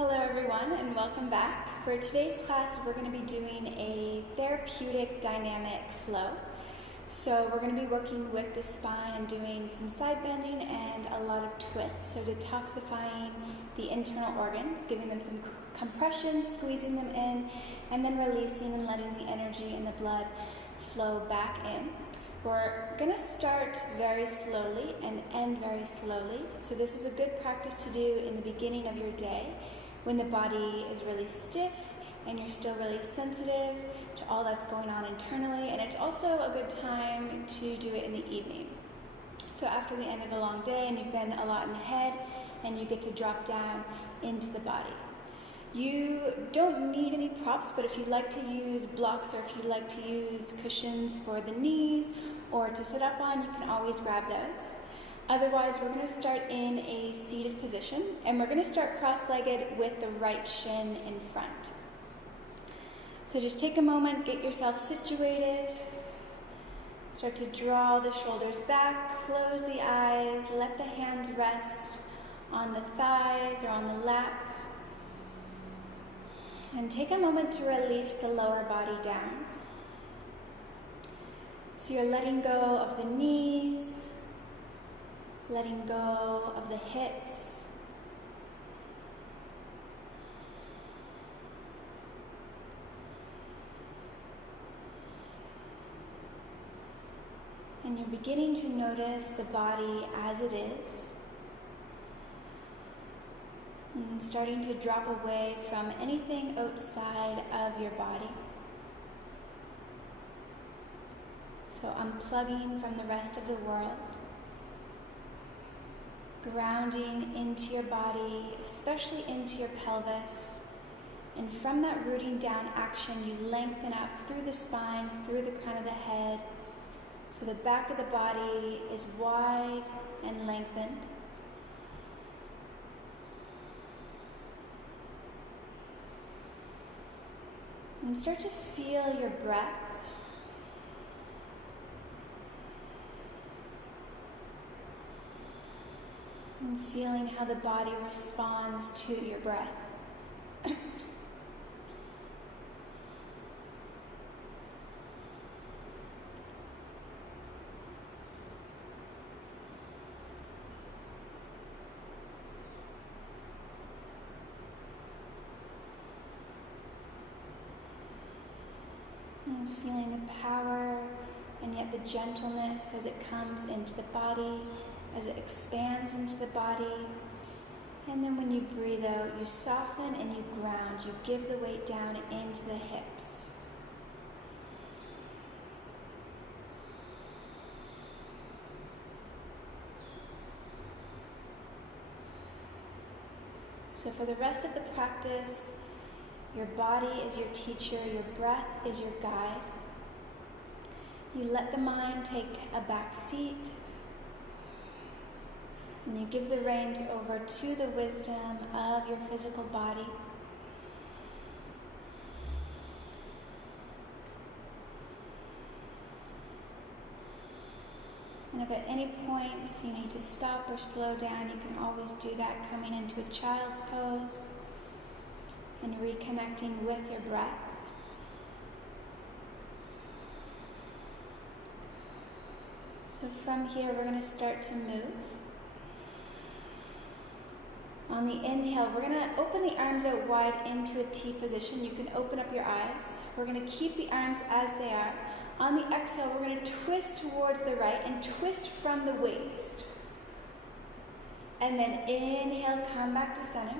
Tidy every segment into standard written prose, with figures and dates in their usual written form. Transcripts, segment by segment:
Hello everyone and welcome back. For today's class we're going to be doing a therapeutic dynamic flow. So we're going to be working with the spine and doing some side bending and a lot of twists. So detoxifying the internal organs, giving them some compression, squeezing them in, and then releasing and letting the energy and the blood flow back in. We're going to start very slowly and end very slowly. So this is a good practice to do in the beginning of your day when the body is really stiff and you're still really sensitive to all that's going on internally. And it's also a good time to do it in the evening. So after the end of a long day and you've been a lot in the head and you get to drop down into the body. You don't need any props, but if you like to use blocks or if you like to use cushions for the knees or to sit up on, you can always grab those. Otherwise, we're going to start in a seated position, and we're going to start cross-legged with the right shin in front. So just take a moment, get yourself situated. Start to draw the shoulders back, close the eyes, let the hands rest on the thighs or on the lap. And take a moment to release the lower body down. So you're letting go of the knees, letting go of the hips. And you're beginning to notice the body as it is. And starting to drop away from anything outside of your body. So unplugging from the rest of the world. Grounding into your body, especially into your pelvis. And from that rooting down action, you lengthen up through the spine, through the crown of the head. So the back of the body is wide and lengthened. And start to feel your breath. And feeling how the body responds to your breath. And feeling the power and yet the gentleness as it comes into the body, as it expands into the body. And then when you breathe out, you soften and you ground. You give the weight down into the hips. So for the rest of the practice, your body is your teacher, your breath is your guide. You let the mind take a back seat, and you give the reins over to the wisdom of your physical body. And if at any point you need to stop or slow down, you can always do that coming into a child's pose and reconnecting with your breath. So from here, we're going to start to move. On the inhale, we're going to open the arms out wide into a T position. You can open up your eyes. We're going to keep the arms as they are. On the exhale, we're going to twist towards the right and twist from the waist. And then inhale, come back to center.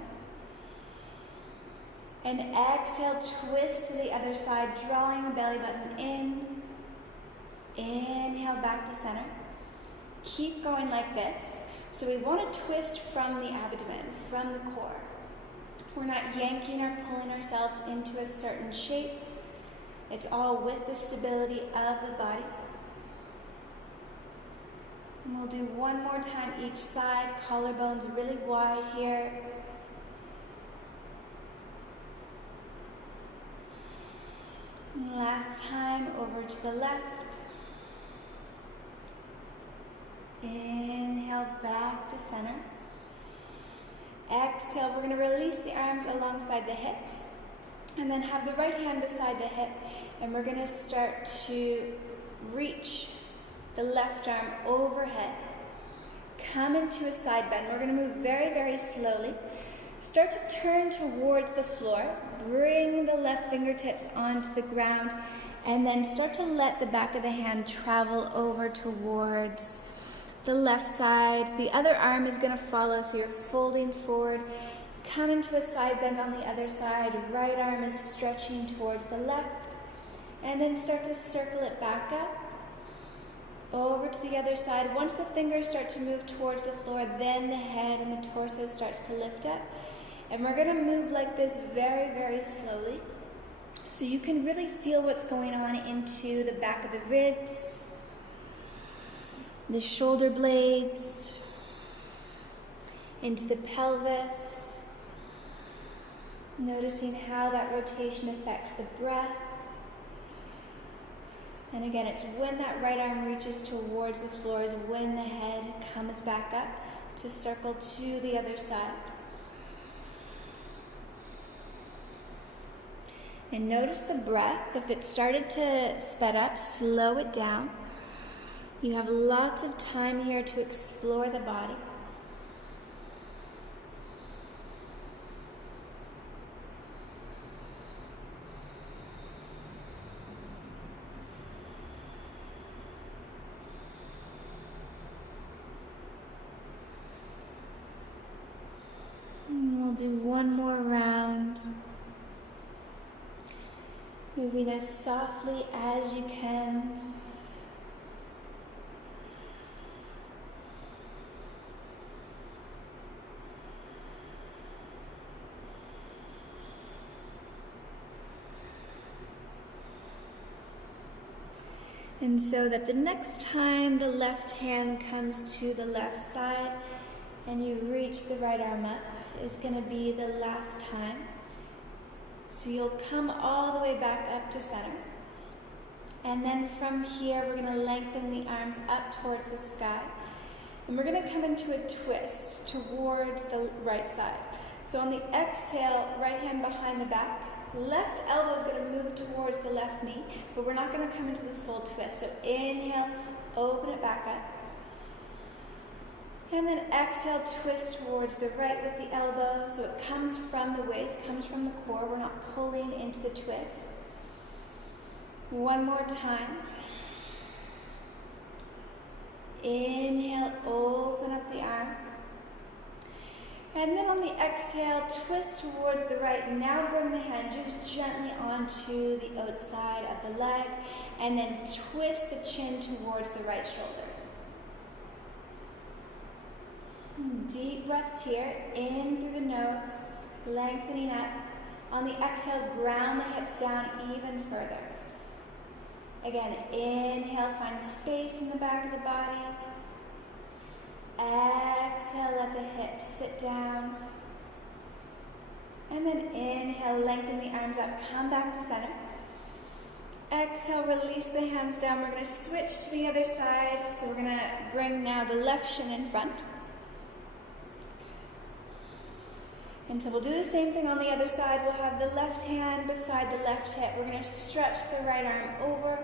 And exhale, twist to the other side, drawing the belly button in. Inhale, back to center. Keep going like this. So we want to twist from the abdomen, from the core. We're not yanking or pulling ourselves into a certain shape. It's all with the stability of the body. And we'll do one more time each side, collarbones really wide here. And last time, over to the left. Inhale back to center. Exhale, we're going to release the arms alongside the hips. And then have the right hand beside the hip. And we're going to start to reach the left arm overhead. Come into a side bend. We're going to move very, very slowly. Start to turn towards the floor. Bring the left fingertips onto the ground. And then start to let the back of the hand travel over towards the left side. The other arm is going to follow, so you're folding forward. Come into a side bend on the other side. Right arm is stretching towards the left. And then start to circle it back up. Over to the other side. Once the fingers start to move towards the floor, then the head and the torso starts to lift up. And we're going to move like this very, very slowly. So you can really feel what's going on into the back of the ribs, the shoulder blades, into the pelvis. Noticing how that rotation affects the breath. And again, it's when that right arm reaches towards the floor is when the head comes back up to circle to the other side. And notice the breath. If it started to sped up, slow it down. You have lots of time here to explore the body. And we'll do one more round. Moving as softly as you can. And so that the next time the left hand comes to the left side and you reach the right arm up is going to be the last time. So you'll come all the way back up to center. And then from here, we're going to lengthen the arms up towards the sky. And we're going to come into a twist towards the right side. So on the exhale, right hand behind the back. Left elbow is going to move towards the left knee, but we're not going to come into the full twist. So inhale, open it back up. And then exhale, twist towards the right with the elbow. So it comes from the waist, comes from the core. We're not pulling into the twist. One more time. Inhale, open up the arm. And then on the exhale, twist towards the right. Now bring the hand just gently onto the outside of the leg. And then twist the chin towards the right shoulder. Deep breaths here, in through the nose, lengthening up. On the exhale, ground the hips down even further. Again, inhale, find space in the back of the body. Exhale, let the hips sit down. And then inhale, lengthen the arms up, come back to center. Exhale, release the hands down. We're going to switch to the other side. So we're going to bring now the left shin in front. And so we'll do the same thing on the other side. We'll have the left hand beside the left hip. We're going to stretch the right arm over.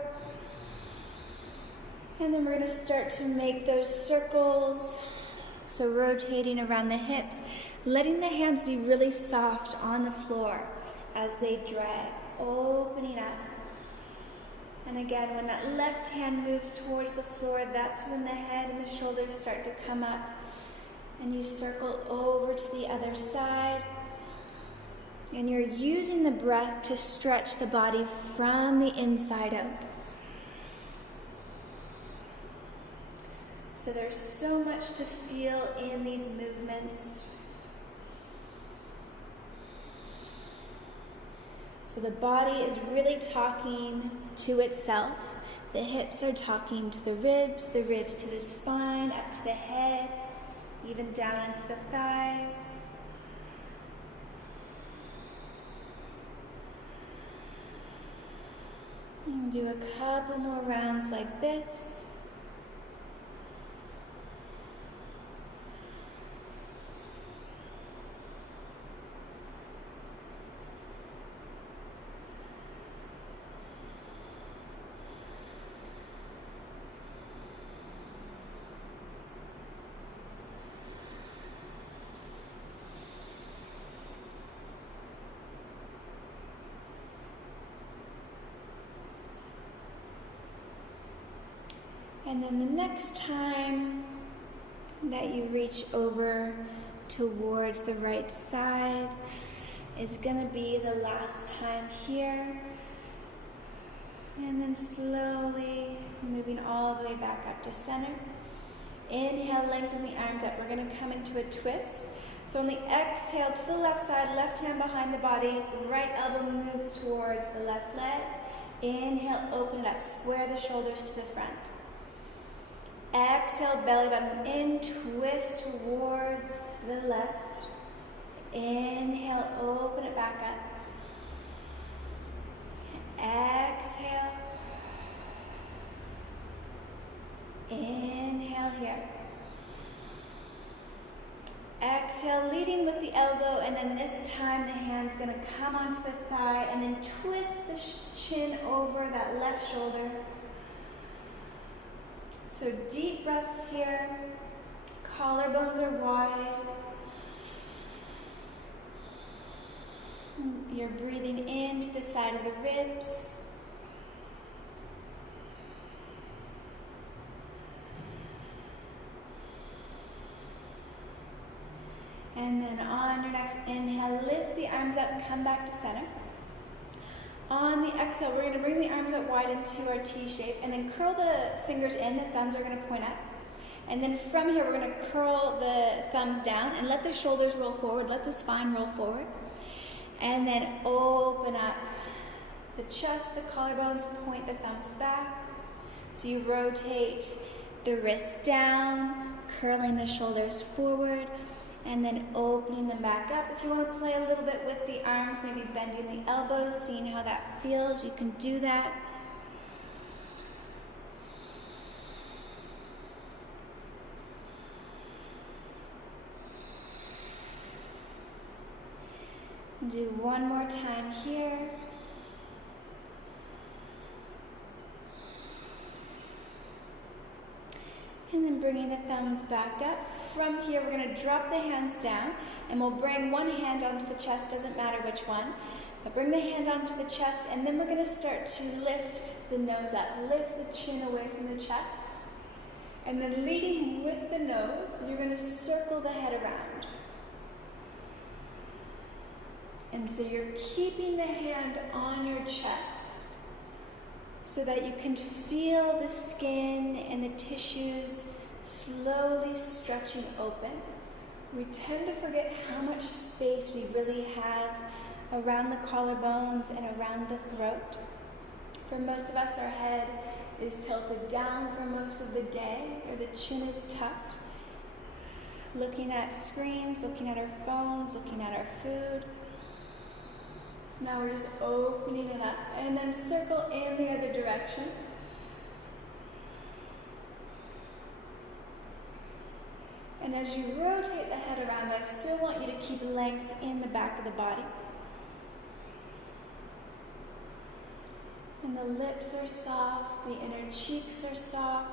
And then we're going to start to make those circles. So rotating around the hips, letting the hands be really soft on the floor as they drag, opening up. And again, when that left hand moves towards the floor, that's when the head and the shoulders start to come up. And you circle over to the other side. And you're using the breath to stretch the body from the inside out. So there's so much to feel in these movements. So the body is really talking to itself. The hips are talking to the ribs to the spine, up to the head, even down into the thighs. And do a couple more rounds like this. And then the next time that you reach over towards the right side is going to be the last time here. And then slowly moving all the way back up to center. Inhale, lengthen the arms up. We're going to come into a twist. So on the exhale to the left side, left hand behind the body, right elbow moves towards the left leg. Inhale, open it up, square the shoulders to the front. Exhale, belly button in, twist towards the left. Inhale, open it back up. Exhale. Inhale here. Exhale, leading with the elbow, and then this time the hand's going to come onto the thigh and then twist the chin over that left shoulder. So deep breaths here. Collarbones are wide. You're breathing into the side of the ribs. And then on your next inhale, lift the arms up, come back to center. On the exhale, we're going to bring the arms up wide into our T shape and then curl the fingers in. The thumbs are going to point up. And then from here, we're going to curl the thumbs down and let the shoulders roll forward, let the spine roll forward. And then open up the chest, the collarbones, point the thumbs back. So you rotate the wrists down, curling the shoulders forward, and then opening them back up. If you want to play a little bit with the arms, maybe bending the elbows, seeing how that feels, you can do that. Do one more time here. And then bringing the thumbs back up. From here, we're going to drop the hands down, and we'll bring one hand onto the chest, doesn't matter which one. But bring the hand onto the chest, and then we're going to start to lift the nose up. Lift the chin away from the chest. And then leading with the nose, you're going to circle the head around. And so you're keeping the hand on your chest so that you can feel the skin and the tissues slowly stretching open. We tend to forget how much space we really have around the collarbones and around the throat. For most of us, our head is tilted down for most of the day, or the chin is tucked. Looking at screens, looking at our phones, looking at our food. So now we're just opening it up, and then circle in the other direction. And as you rotate the head around, I still want you to keep length in the back of the body. And the lips are soft, the inner cheeks are soft.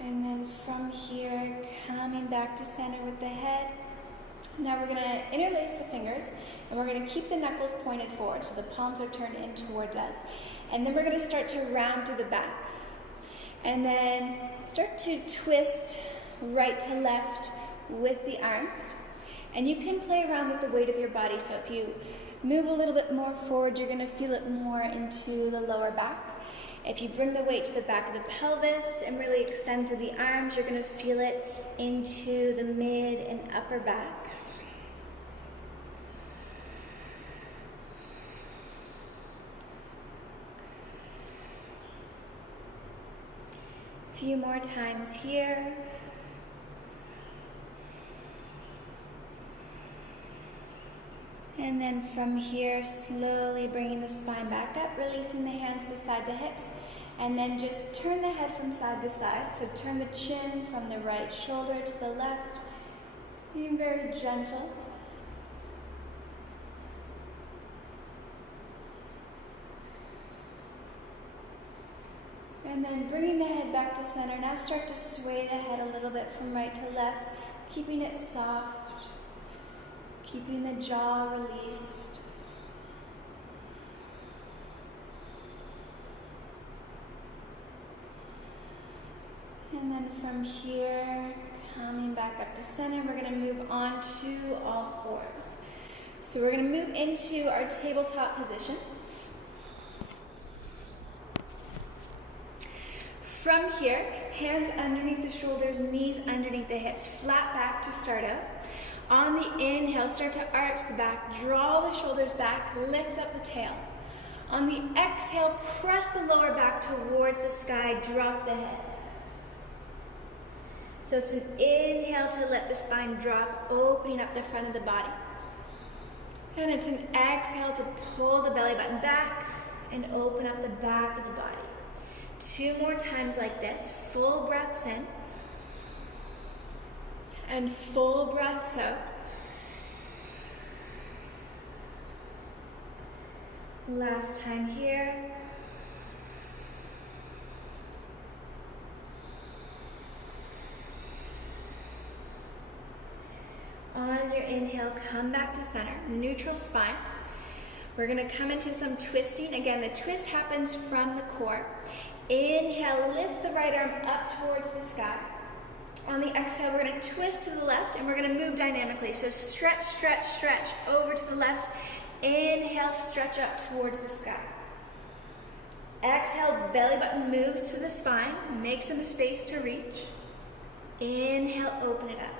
And then from here, coming back to center with the head. Now we're going to interlace the fingers, and we're going to keep the knuckles pointed forward, so the palms are turned in towards us. And then we're going to start to round through the back. And then start to twist right to left with the arms. And you can play around with the weight of your body, so if you move a little bit more forward, you're going to feel it more into the lower back. If you bring the weight to the back of the pelvis and really extend through the arms, you're going to feel it into the mid and upper back. A few more times here. And then from here, slowly bringing the spine back up, releasing the hands beside the hips, and then just turn the head from side to side. So turn the chin from the right shoulder to the left, being very gentle. And then bringing the head back to center. Now start to sway the head a little bit from right to left, keeping it soft. Keeping the jaw released. And then from here, coming back up to center, we're going to move on to all fours. So we're going to move into our tabletop position. From here, hands underneath the shoulders, knees underneath the hips, flat back to start out. On the inhale, start to arch the back, draw the shoulders back, lift up the tail. On the exhale, press the lower back towards the sky, drop the head. So it's an inhale to let the spine drop, opening up the front of the body. And it's an exhale to pull the belly button back and open up the back of the body. 2 more times like this, full breaths in and full breaths out. Last time here. On your inhale, come back to center, neutral spine. We're going to come into some twisting. Again, the twist happens from the core. Inhale, lift the right arm up towards the sky. On the exhale, we're going to twist to the left and we're going to move dynamically. So stretch, stretch, stretch over to the left. Inhale, stretch up towards the sky. Exhale, belly button moves to the spine. Make some space to reach. Inhale, open it up.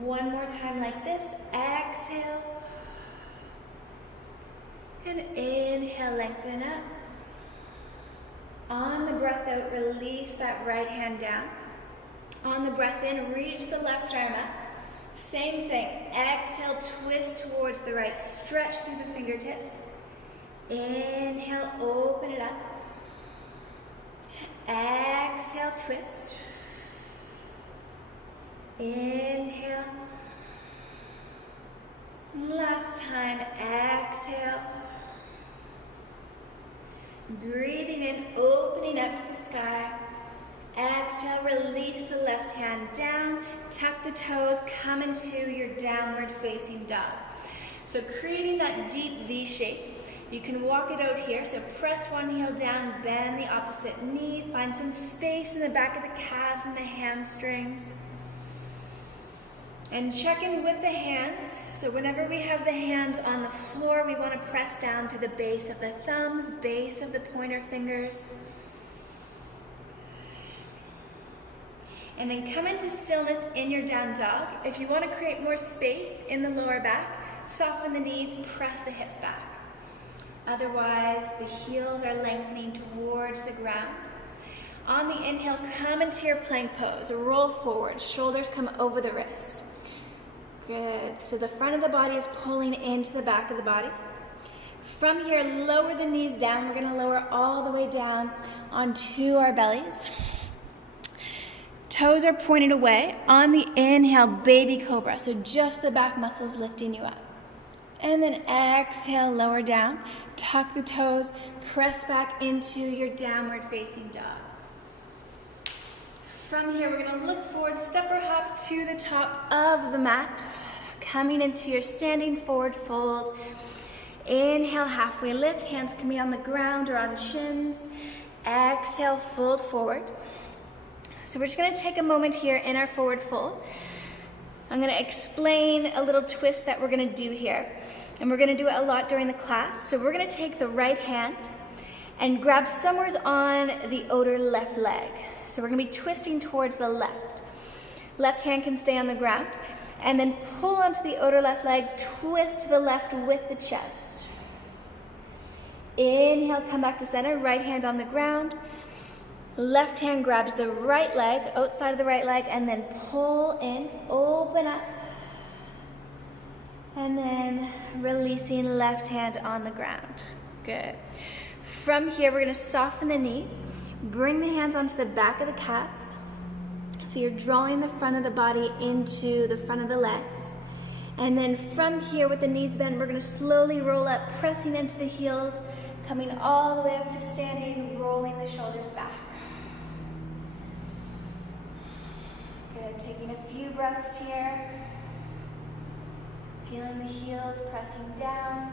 One more time like this. Exhale. And inhale, lengthen up. On the breath out, release that right hand down. On the breath in, reach the left arm up. Same thing. Exhale, twist towards the right. Stretch through the fingertips. Inhale, open it up. Exhale, twist. Inhale. Last time, exhale. Breathing in, opening up to the sky. Exhale, release the left hand down. Tuck the toes, come into your downward facing dog. So creating that deep V shape. You can walk it out here. So press one heel down, bend the opposite knee. Find some space in the back of the calves and the hamstrings. And check in with the hands. So whenever we have the hands on the floor, we want to press down through the base of the thumbs, base of the pointer fingers. And then come into stillness in your down dog. If you want to create more space in the lower back, soften the knees, press the hips back. Otherwise, the heels are lengthening towards the ground. On the inhale, come into your plank pose. Roll forward, shoulders come over the wrists. Good. So the front of the body is pulling into the back of the body. From here, lower the knees down. We're going to lower all the way down onto our bellies. Toes are pointed away. On the inhale, baby cobra. So just the back muscles lifting you up. And then exhale, lower down. Tuck the toes. Press back into your downward facing dog. From here, we're going to look forward, step or hop to the top of the mat. Coming into your standing forward fold. Inhale, halfway lift. Hands can be on the ground or on shins. Exhale, fold forward. So we're just going to take a moment here in our forward fold. I'm going to explain a little twist that we're going to do here. And we're going to do it a lot during the class. So we're going to take the right hand and grab somewhere on the outer left leg. So we're going to be twisting towards the left. Left hand can stay on the ground. And then pull onto the outer left leg, twist to the left with the chest. Inhale, come back to center, right hand on the ground. Left hand grabs the right leg, outside of the right leg, and then pull in, open up. And then releasing left hand on the ground. Good. From here, we're going to soften the knees. Bring the hands onto the back of the calves. So you're drawing the front of the body into the front of the legs. And then from here with the knees bent, we're going to slowly roll up, pressing into the heels, coming all the way up to standing, rolling the shoulders back. Good, taking a few breaths here. Feeling the heels pressing down.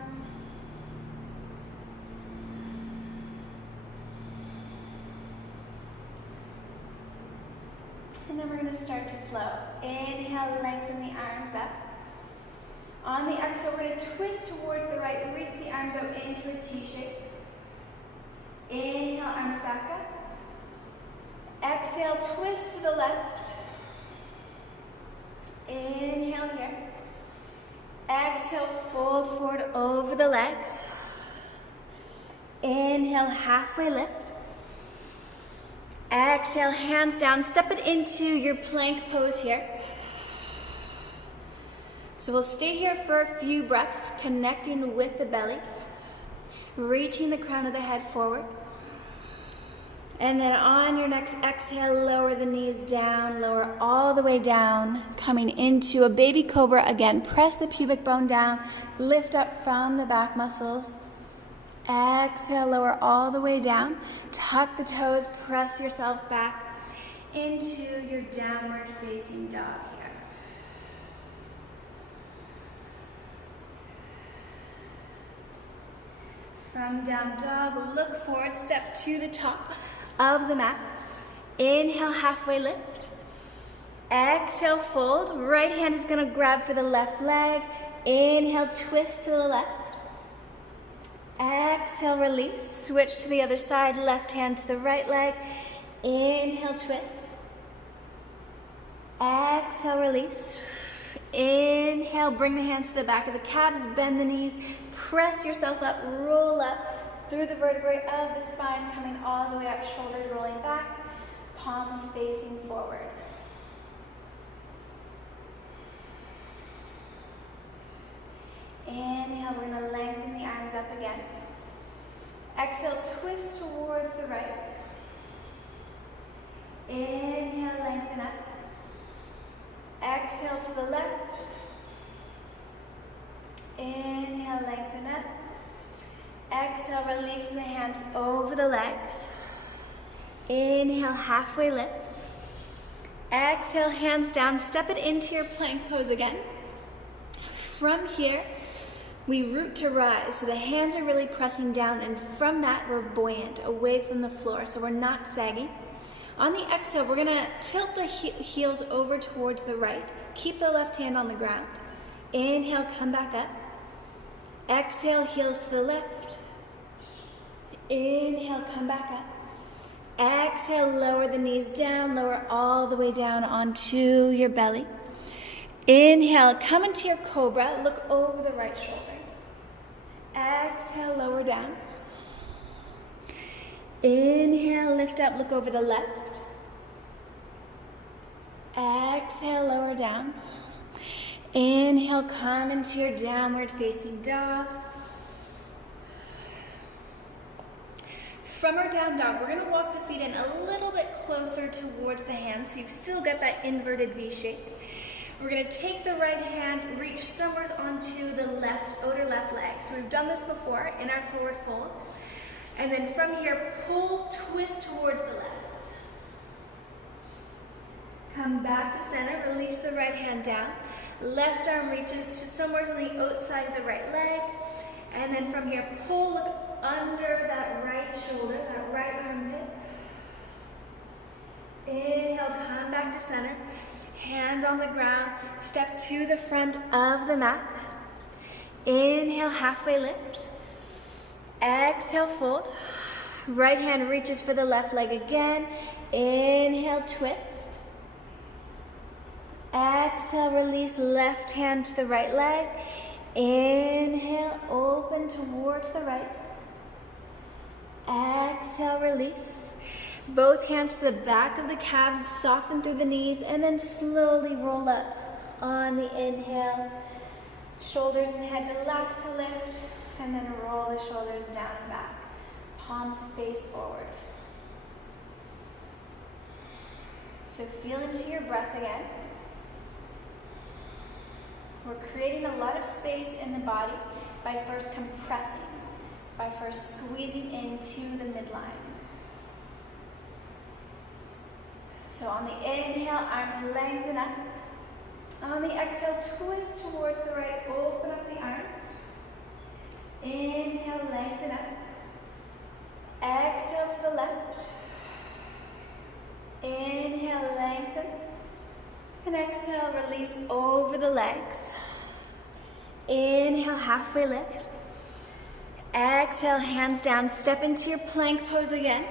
And then we're going to start to flow. Inhale, lengthen the arms up. On the exhale, we're going to twist towards the right. Reach the arms out into a T shape. Inhale, arms back up. Exhale, twist to the left. Inhale here. Exhale, fold forward over the legs. Inhale, halfway lift. Exhale, hands down. Step it into your plank pose here. So we'll stay here for a few breaths, connecting with the belly, reaching the crown of the head forward. And then on your next exhale, lower the knees down, lower all the way down, coming into a baby cobra. Again, press the pubic bone down, lift up from the back muscles. Exhale, lower all the way down. Tuck the toes, press yourself back into your downward facing dog here. From down dog, look forward, step to the top of the mat. Inhale, halfway lift. Exhale, fold. Right hand is going to grab for the left leg. Inhale, twist to the left. Exhale, release. Switch to the other side. Left hand to the right leg. Inhale, twist. Exhale, release. Inhale, bring the hands to the back of the calves. Bend the knees. Press yourself up. Roll up through the vertebrae of the spine, coming all the way up. Shoulders rolling back. Palms facing forward. Inhale, we're going to lengthen the arms up again. Exhale, twist towards the right. Inhale, lengthen up. Exhale to the left. Inhale, lengthen up. Exhale, releasing the hands over the legs. Inhale, halfway lift. Exhale, hands down. Step it into your plank pose again. From here, we root to rise, so the hands are really pressing down, and from that, we're buoyant, away from the floor, so we're not sagging. On the exhale, we're gonna tilt the heels over towards the right. Keep the left hand on the ground. Inhale, come back up. Exhale, heels to the left. Inhale, come back up. Exhale, lower the knees down, lower all the way down onto your belly. Inhale, come into your cobra, look over the right shoulder. Exhale, lower down. Inhale, lift up, look over the left. Exhale, lower down. Inhale, come into your downward facing dog. From our down dog, we're gonna walk the feet in a little bit closer towards the hands, so you've still got that inverted V shape. We're gonna take the right hand, reach somewhere onto the left, outer left leg. So we've done this before in our forward fold. And then from here, pull, twist towards the left. Come back to center, release the right hand down. Left arm reaches to somewhere on the outside of the right leg. And then from here, pull, look under that right shoulder, that right armpit. Inhale, come back to center. Hand on the ground, step to the front of the mat. Inhale, halfway lift. Exhale, fold. Right hand reaches for the left leg again. Inhale, twist. Exhale, release left hand to the right leg. Inhale, open towards the right. Exhale, release. Both hands to the back of the calves, soften through the knees, and then slowly roll up on the inhale. Shoulders and head relax to lift, and then roll the shoulders down and back. Palms face forward. So feel into your breath again. We're creating a lot of space in the body by first compressing, by first squeezing into the midline. So on the inhale, arms lengthen up. On the exhale, twist towards the right, open up the arms. Inhale, lengthen up. Exhale to the left. Inhale, lengthen. And exhale, release over the legs. Inhale, halfway lift. Exhale, hands down, step into your plank pose again.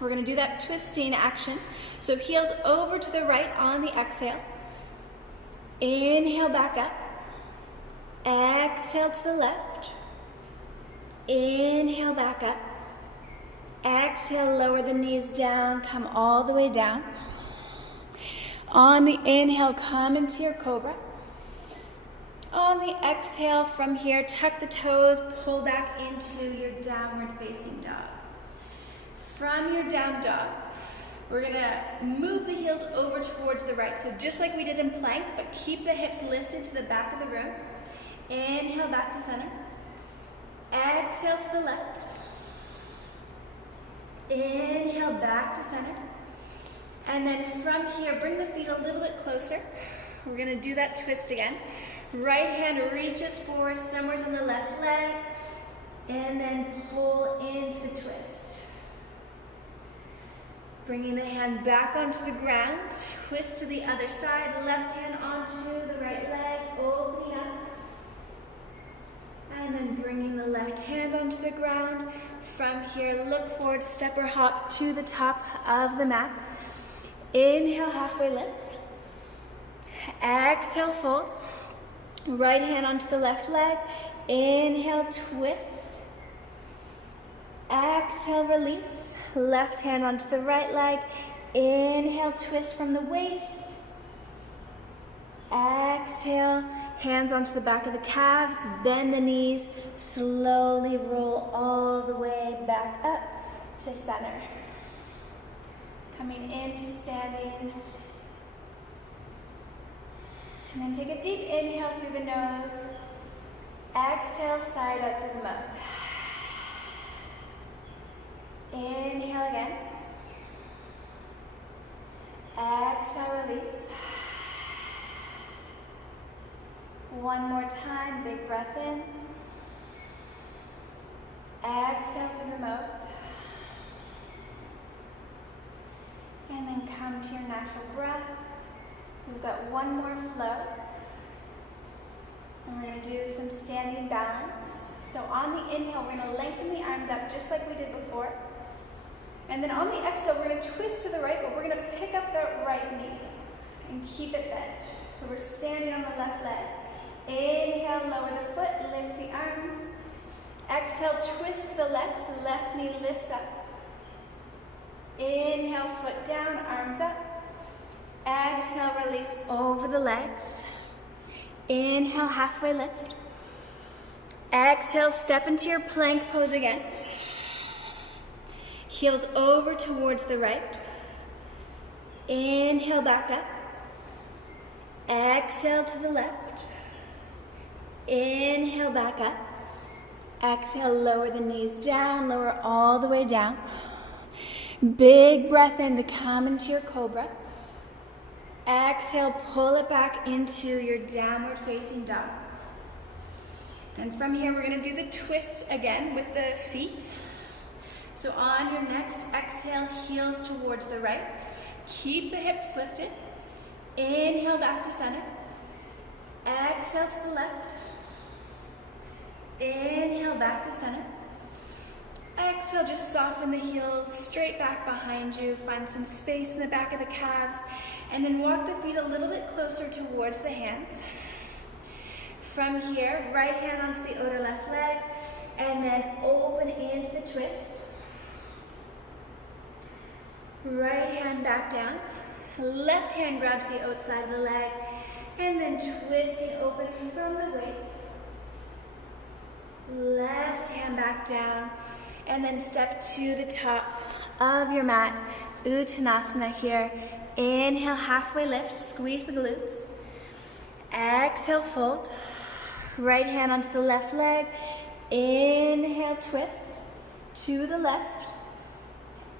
We're gonna do that twisting action. So heels over to the right on the exhale. Inhale, back up. Exhale to the left. Inhale, back up. Exhale, lower the knees down, come all the way down. On the inhale, come into your cobra. On the exhale, from here, tuck the toes, pull back into your downward facing dog. From your down dog, we're gonna move the heels over towards the right. So just like we did in plank, but keep the hips lifted to the back of the room. Inhale, back to center. Exhale to the left. Inhale, back to center. And then from here, bring the feet a little bit closer. We're gonna do that twist again. Right hand reaches forward, somewhere's on the left leg, and then pull into the twist. Bringing the hand back onto the ground, twist to the other side, left hand onto the right leg, opening up. And then bringing the left hand onto the ground. From here, look forward, step or hop to the top of the mat. Inhale, halfway lift. Exhale, fold. Right hand onto the left leg. Inhale, twist. Exhale, release. Left hand onto the right leg. Inhale, twist from the waist. Exhale, hands onto the back of the calves. Bend the knees. Slowly roll all the way back up to center. Coming into standing. And then take a deep inhale through the nose. Exhale, side out through the mouth. Inhale again. Exhale, release. One more time, big breath in. Exhale through the mouth. And then come to your natural breath. We've got one more flow. And we're going to do some standing balance. So on the inhale, we're going to lengthen the arms up just like we did before. And then on the exhale, we're going to twist to the right, but we're going to pick up the right knee and keep it bent. So we're standing on the left leg. Inhale, lower the foot, lift the arms. Exhale, twist to the left, left knee lifts up. Inhale, foot down, arms up. Exhale, release over the legs. Inhale, halfway lift. Exhale, step into your plank pose again. Heels over towards the right. Inhale, back up. Exhale to the left. Inhale, back up. Exhale, lower the knees down, lower all the way down. Big breath in to come into your cobra. Exhale, pull it back into your downward facing dog. And from here, we're going to do the twist again with the feet. So on your next exhale, heels towards the right. Keep the hips lifted. Inhale, back to center. Exhale to the left. Inhale, back to center. Exhale, just soften the heels straight back behind you. Find some space in the back of the calves. And then walk the feet a little bit closer towards the hands. From here, right hand onto the outer left leg. And then open into the twist. Right hand back down. Left hand grabs the outside of the leg. And then twisting open from the waist. Left hand back down. And then step to the top of your mat. Uttanasana here. Inhale, halfway lift. Squeeze the glutes. Exhale, fold. Right hand onto the left leg. Inhale, twist. To the left.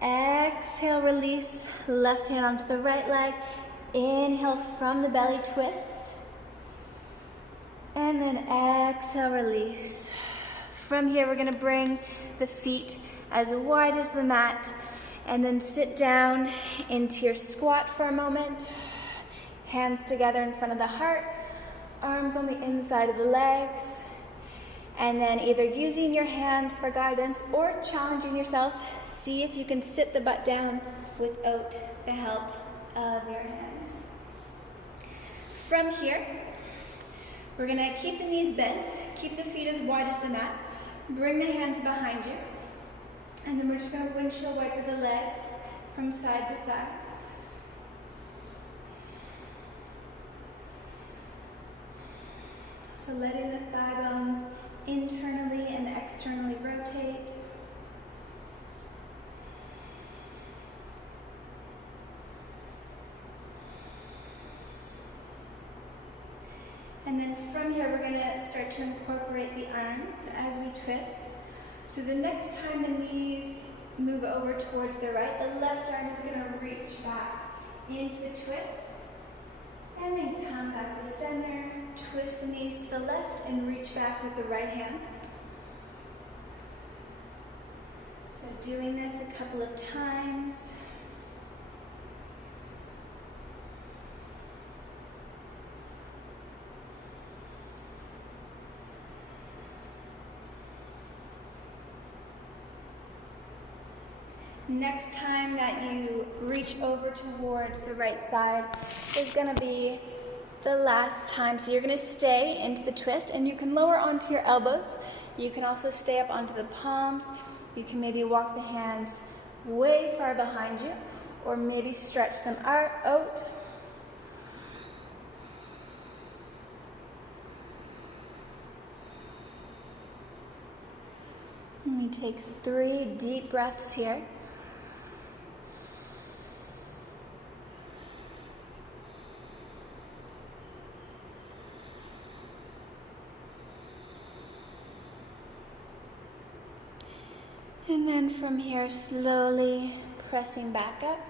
Exhale, release. Left hand onto the right leg. Inhale from the belly, twist. And then exhale, release. From here, we're going to bring the feet as wide as the mat. And then sit down into your squat for a moment. Hands together in front of the heart, arms on the inside of the legs, and then either using your hands for guidance or challenging yourself, see if you can sit the butt down without the help of your hands. From here, we're gonna keep the knees bent, keep the feet as wide as the mat, bring the hands behind you, and then we're just gonna windshield wiper the legs from side to side. So letting the thigh bones internally and externally rotate. And then from here, we're going to start to incorporate the arms as we twist. So the next time the knees move over towards the right, the left arm is going to reach back into the twist. And then come back to center, twist the knees to the left, and reach back with the right hand. So doing this a couple of times. Next time that you reach over towards the right side is going to be the last time. So you're going to stay into the twist, and you can lower onto your elbows. You can also stay up onto the palms. You can maybe walk the hands way far behind you, or maybe stretch them out. And we take 3 deep breaths here. And then from here, slowly pressing back up,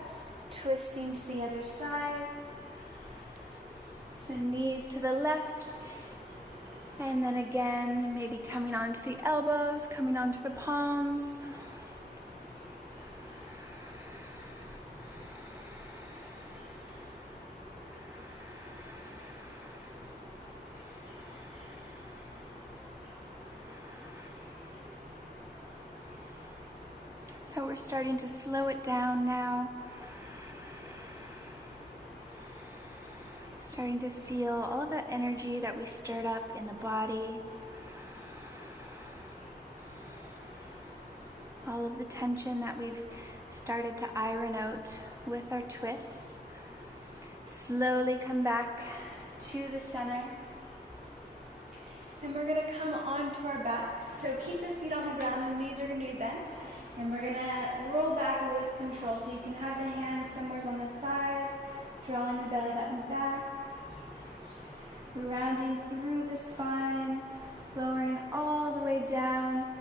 twisting to the other side. So knees to the left, and then again, maybe coming onto the elbows, coming onto the palms. So we're starting to slow it down now. Starting to feel all of that energy that we stirred up in the body. All of the tension that we've started to iron out with our twists. Slowly come back to the center. And we're going to come onto our backs. So keep the feet on the ground, the knees are going to be bent. And we're going to roll back with control. So you can have the hands somewhere on the thighs, drawing the belly button back. Rounding through the spine, lowering all the way down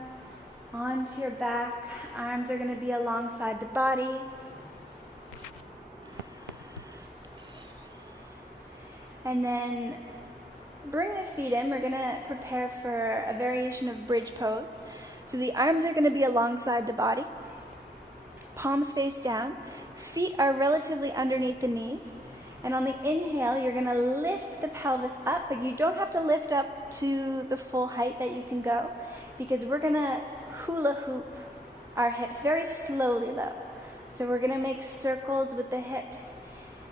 onto your back. Arms are going to be alongside the body. And then bring the feet in. We're going to prepare for a variation of bridge pose. So the arms are going to be alongside the body, palms face down, feet are relatively underneath the knees, and on the inhale, you're going to lift the pelvis up, but you don't have to lift up to the full height that you can go, because we're going to hula hoop our hips very slowly though. So we're going to make circles with the hips.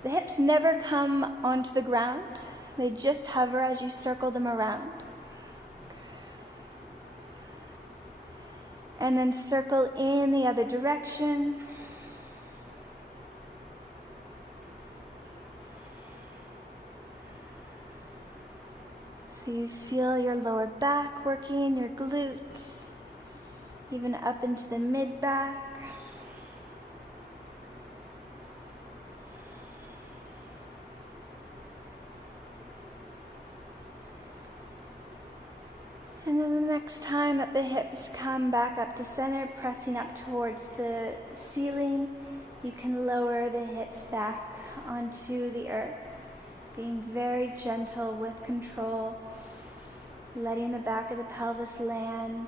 The hips never come onto the ground, they just hover as you circle them around. And then circle in the other direction. So you feel your lower back working, your glutes, even up into the mid-back. And then the next time that the hips come back up to center, pressing up towards the ceiling, you can lower the hips back onto the earth, being very gentle with control, letting the back of the pelvis land.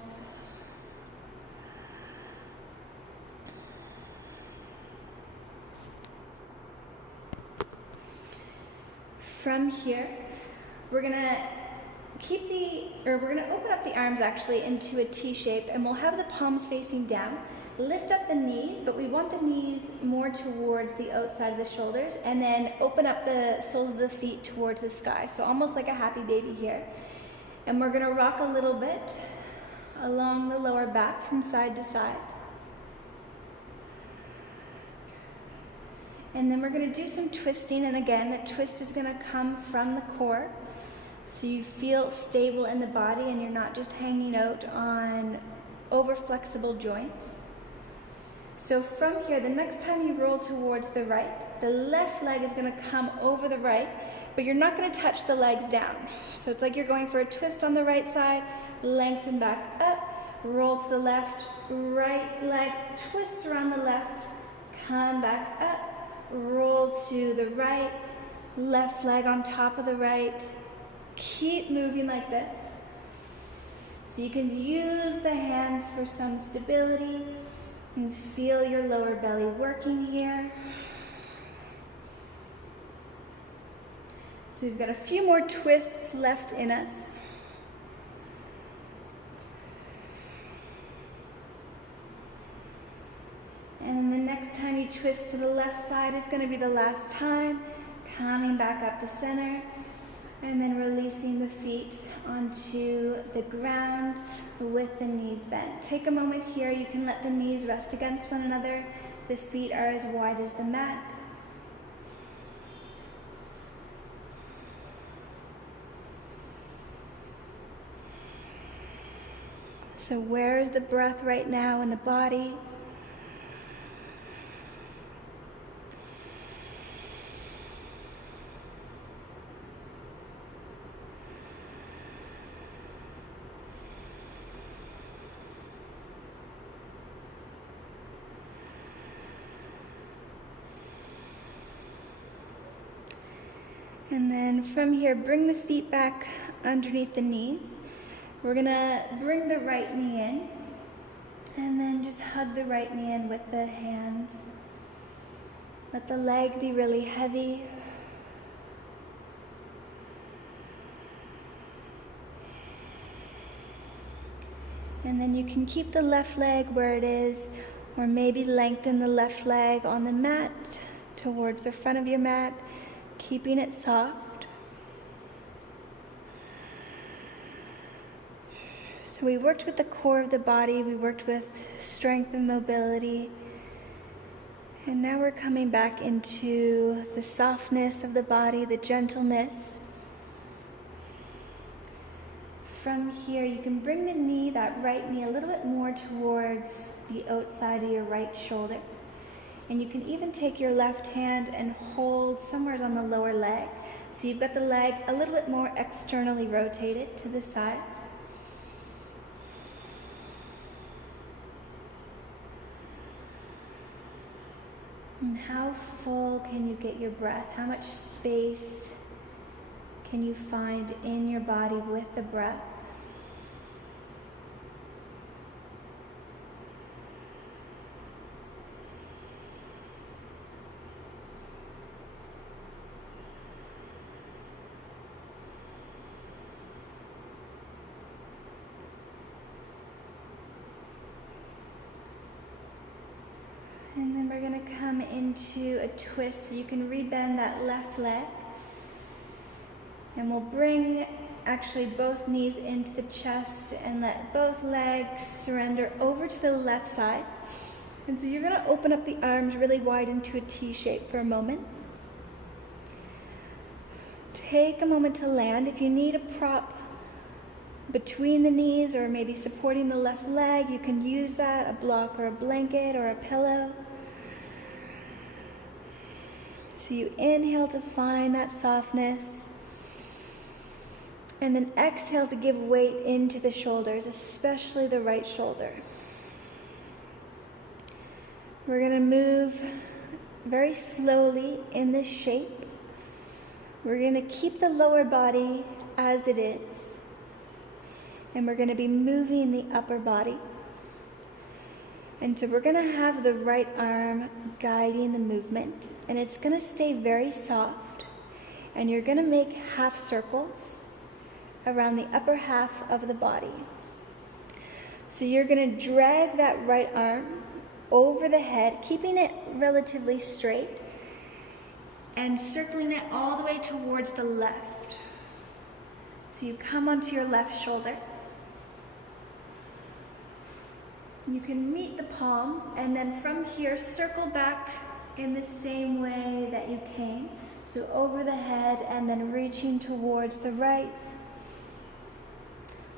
From here, we're gonna we're gonna open up the arms actually into a T shape, and we'll have the palms facing down. Lift up the knees, but we want the knees more towards the outside of the shoulders, and then open up the soles of the feet towards the sky. So almost like a happy baby here. And we're gonna rock a little bit along the lower back from side to side. And then we're gonna do some twisting, and again, the twist is gonna come from the core. So you feel stable in the body and you're not just hanging out on over flexible joints. So from here, the next time you roll towards the right, the left leg is gonna come over the right, but you're not gonna touch the legs down. So it's like you're going for a twist on the right side, lengthen back up, roll to the left, right leg, twist around the left, come back up, roll to the right, left leg on top of the right. Keep moving like this. So you can use the hands for some stability and feel your lower belly working here. So we've got a few more twists left in us. And then the next time you twist to the left side is going to be the last time. Coming back up to center. And then releasing the feet onto the ground with the knees bent. Take a moment here. You can let the knees rest against one another. The feet are as wide as the mat. So where is the breath right now in the body? And then from here, bring the feet back underneath the knees. We're gonna bring the right knee in, and then just hug the right knee in with the hands. Let the leg be really heavy. And then you can keep the left leg where it is, or maybe lengthen the left leg on the mat towards the front of your mat, keeping it soft. So we worked with the core of the body, we worked with strength and mobility, and now we're coming back into the softness of the body, the gentleness. From here, you can bring the knee, that right knee, a little bit more towards the outside of your right shoulder. And you can even take your left hand and hold somewhere on the lower leg. So you've got the leg a little bit more externally rotated to the side. And how full can you get your breath? How much space can you find in your body with the breath? And then we're going to come into a twist. So you can rebend that left leg. And we'll bring actually both knees into the chest and let both legs surrender over to the left side. And so you're going to open up the arms really wide into a T shape for a moment. Take a moment to land. If you need a prop between the knees or maybe supporting the left leg, you can use that, a block or a blanket or a pillow. So you inhale to find that softness, and then exhale to give weight into the shoulders, especially the right shoulder. We're going to move very slowly in this shape. We're going to keep the lower body as it is, and we're going to be moving the upper body. And so we're going to have the right arm guiding the movement, and it's going to stay very soft. and you're going to make half circles around the upper half of the body. So you're going to drag that right arm over the head, keeping it relatively straight, and circling it all the way towards the left. So you come onto your left shoulder. You can meet the palms, and then from here, circle back in the same way that you came. So over the head, and then reaching towards the right.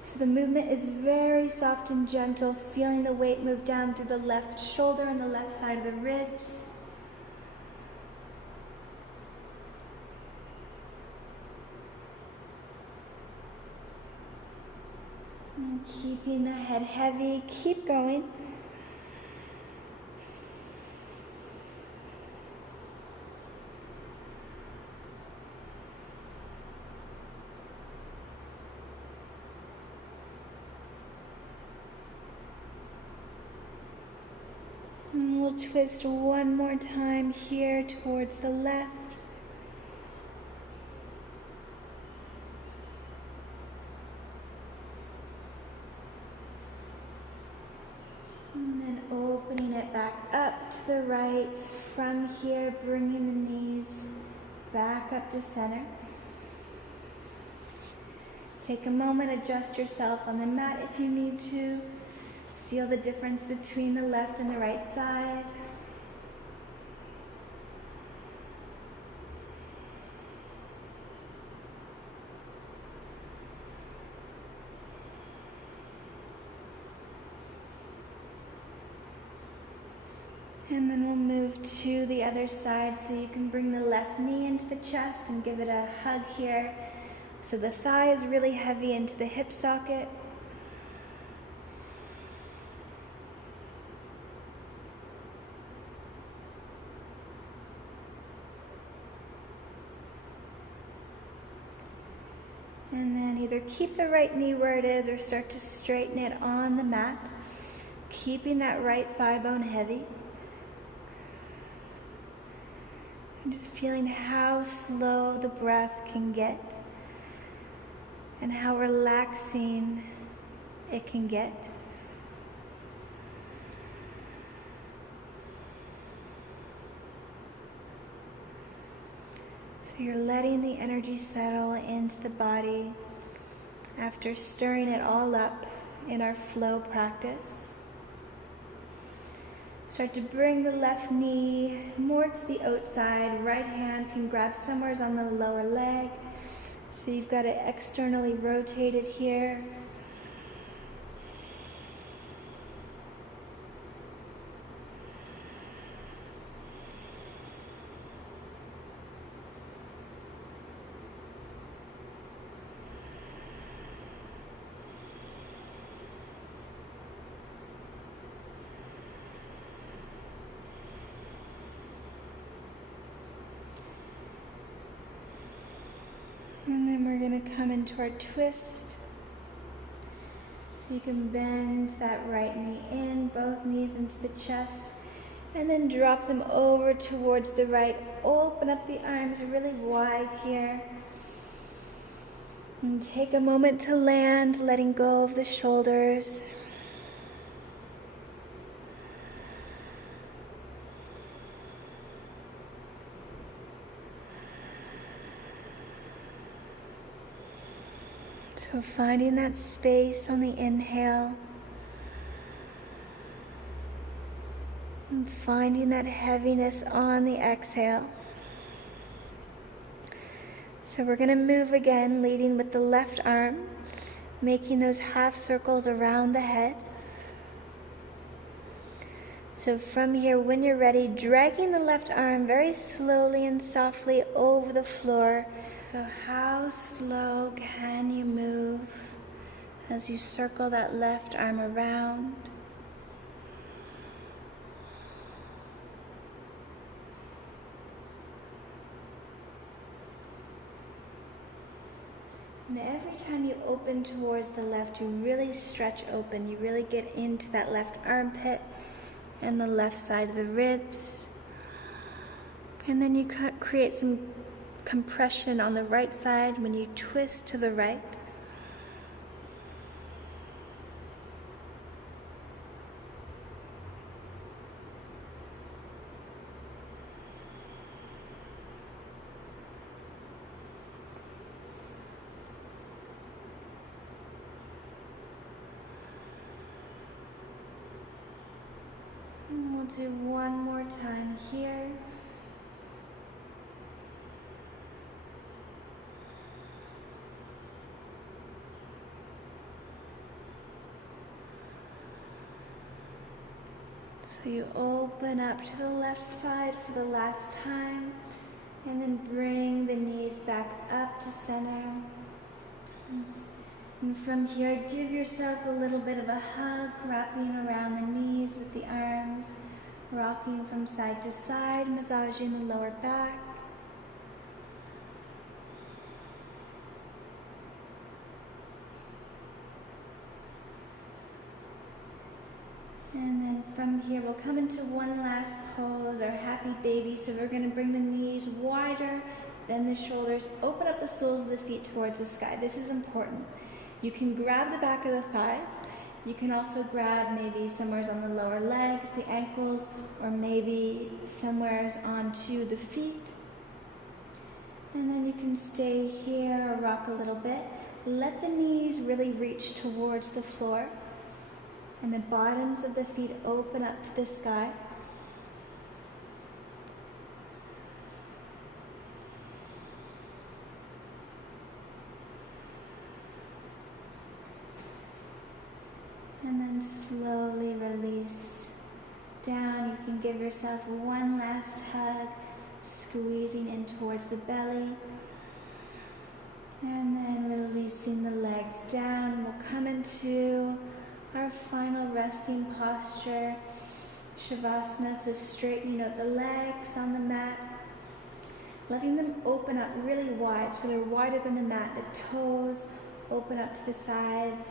So the movement is very soft and gentle, feeling the weight move down through the left shoulder and the left side of the ribs. And keeping the head heavy, keep going. And we'll twist one more time here towards the left. And then opening it back up to the right. From here, bringing the knees back up to center. Take a moment, adjust yourself on the mat if you need to. Feel the difference between the left and the right side. And then we'll move to the other side, so you can bring the left knee into the chest and give it a hug here. So the thigh is really heavy into the hip socket. And then either keep the right knee where it is or start to straighten it on the mat, keeping that right thigh bone heavy. And just feeling how slow the breath can get and how relaxing it can get. So you're letting the energy settle into the body after stirring it all up in our flow practice. Start to bring the left knee more to the outside. Right hand can grab somewhere on the lower leg. So you've got it externally rotated here. And then we're going to come into our twist. So you can bend that right knee in, both knees into the chest, and then drop them over towards the right. Open up the arms really wide here. And take a moment to land, letting go of the shoulders. So finding that space on the inhale and finding that heaviness on the exhale. So we're going to move again, leading with the left arm, making those half circles around the head. So from here, when you're ready, dragging the left arm very slowly and softly over the floor. So how slow can you move as you circle that left arm around? And every time you open towards the left, you really stretch open. You really get into that left armpit and the left side of the ribs. And then you create some compression on the right side when you twist to the right. And we'll do one more time here. So you open up to the left side for the last time, and then bring the knees back up to center. And from here, give yourself a little bit of a hug, wrapping around the knees with the arms, rocking from side to side, massaging the lower back. And then from here, we'll come into one last pose, our happy baby. So we're going to bring the knees wider than the shoulders, open up the soles of the feet towards the sky. This is important. You can grab the back of the thighs. You can also grab maybe somewhere on the lower legs, the ankles, or maybe somewhere onto the feet. And then you can stay here or rock a little bit. Let the knees really reach towards the floor. And the bottoms of the feet open up to the sky. And then slowly release down. You can give yourself one last hug, squeezing in towards the belly. And then releasing the legs down. We'll come into our final resting posture, Shavasana, so straightening out the legs on the mat, letting them open up really wide, so they're wider than the mat. The toes open up to the sides.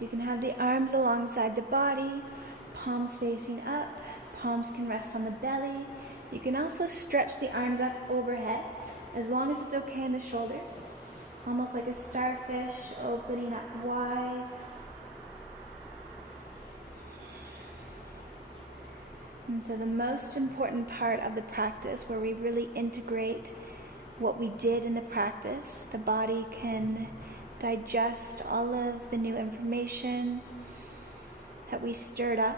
You can have the arms alongside the body, palms facing up, palms can rest on the belly. You can also stretch the arms up overhead, as long as it's okay in the shoulders, almost like a starfish, opening up wide. And so the most important part of the practice, where we really integrate what we did in the practice, the body can digest all of the new information that we stirred up.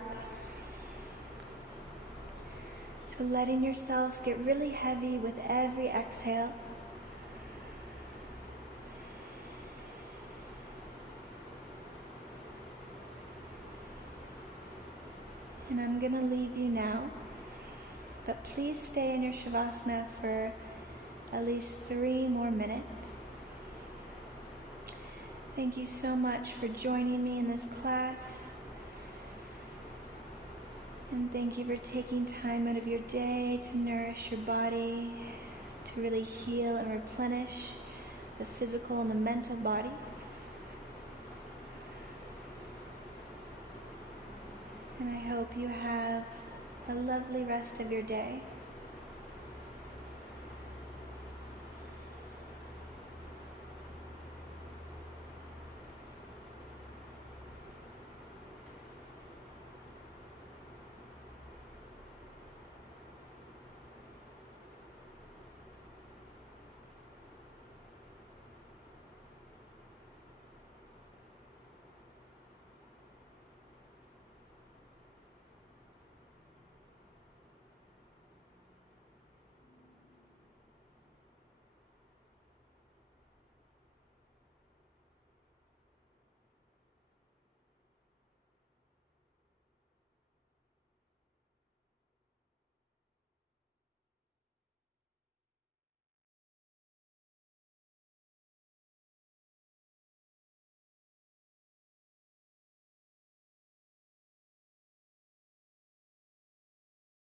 So letting yourself get really heavy with every exhale. And I'm going to leave you now, but please stay in your Shavasana for at least 3 more minutes. Thank you so much for joining me in this class. And thank you for taking time out of your day to nourish your body, to really heal and replenish the physical and the mental body. And I hope you have a lovely rest of your day.